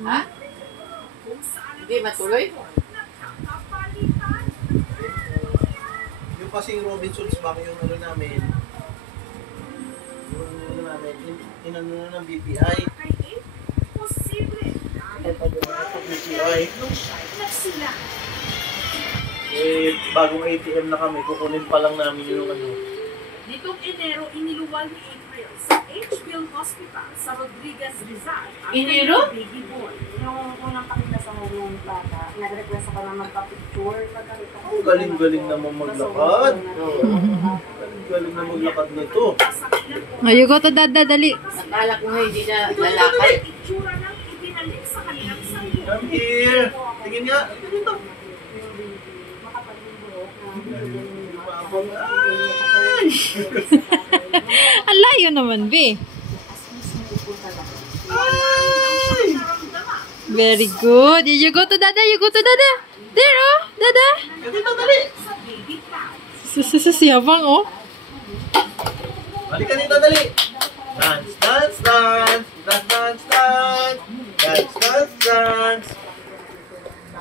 Ha? Hindi matuloy? Yung kasing Robinsons Bank, yung ano namin, inano na ng BPI. BPI. Eh, bagong ATM na kami, kukunin pa lang namin yung ano. Nitong Enero, iniluwal ni April sa H-Ville Hospital sa Rodriguez, Rizal ang Enero? baby boy. Yung unang pakita sa ng bata, nag-request ako na magpa-picture. Ang galing-galing naman maglakad. Galing na maglakad na to. Ayaw ko to dali. Nakala ko nga hindi na lalakad. Itsura ng ibinalik sa kanilang sarili. Come here. Tingin nga. Tingin to. Ang layo naman, be. Very good. You go to dada. You go to dada. There, oh. Dada. Dito, dali. Siyabang, oh. Balik ka dito, dali. Dance, dance, dance. Dance, dance, dance. Dance, dance, dance.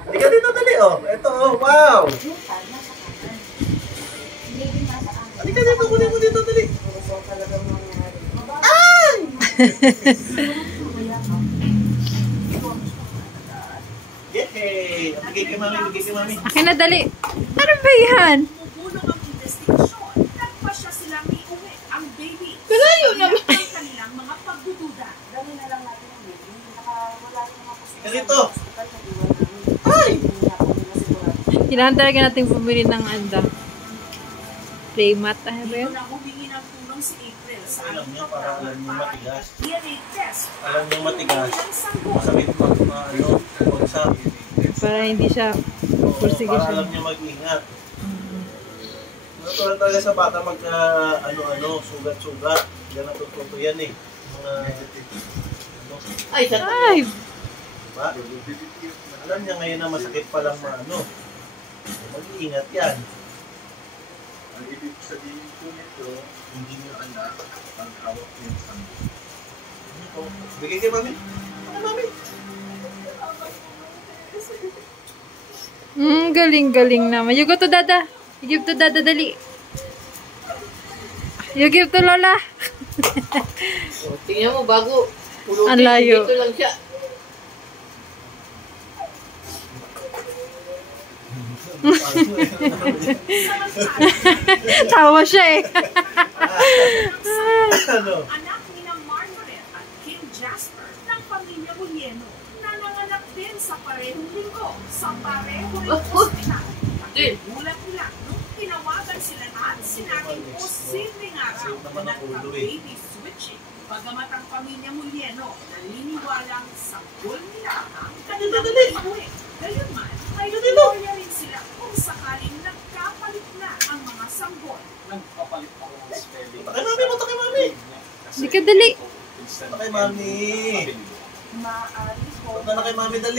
Balik ka dito, dali, oh. Ito, oh. Wow. Balik ka dito, kunin mo dito, dali. Ay! Yehey! Bigay kay mami, bigay kay mami. Akin na, dali. Ano ba yan? Bumulong ang investigasyon, nagpa siya silang iuwi ang baby. Kalayo naman. Ang kanilang mga pagdududa. Dami na lang natin ang baby. Wala rin mga posible. Ganito. Ay! Kailangan talaga natin bumili ng anda. Playmat. Ano ba yun? Dito na humingi ng tulong si April sa Alam niya, para alam niya matigas. DNA test. Alam niya matigas. Masakit magsak. Para hindi siya pursige Para siya. alam niya mag-ingat. Natural talaga sa bata magka sugat-sugat. Yan natututo yan eh. Mga Ay, sa Ay! diba? Alam niya ngayon na masakit pa lang mag-iingat yan. Ang ibig sabihin po nito, hindi niyo anak ang hawak niyo sa Bigay kay mami. Ano mami? Galing-galing naman. You go to dada. You give to dada, dali. You give to lola. tingnan mo bago. Pulutin, Ang layo. dito lang siya. Tawa siya eh. Ano? Anak ni na Margaret at Kim Jasper ng pamilya Bulieno na nanganak din sa parehong linggo sa parehong hospital. Nagulat nila nung tinawagan sila at sinabing posibleng araw na nagka-baby switching. Bagamat ang pamilya Bulieno naniniwalang sampol nila ang kanilang iuwi. Gayunman, may teorya rin sila kung sakaling nagkapalit na ang mga sanggol. Nagpapalit ako ng spelling. Takay mami mo, takay mami. Hindi ka dali. Takay mami. Maaari po. Punta na kay mami dali.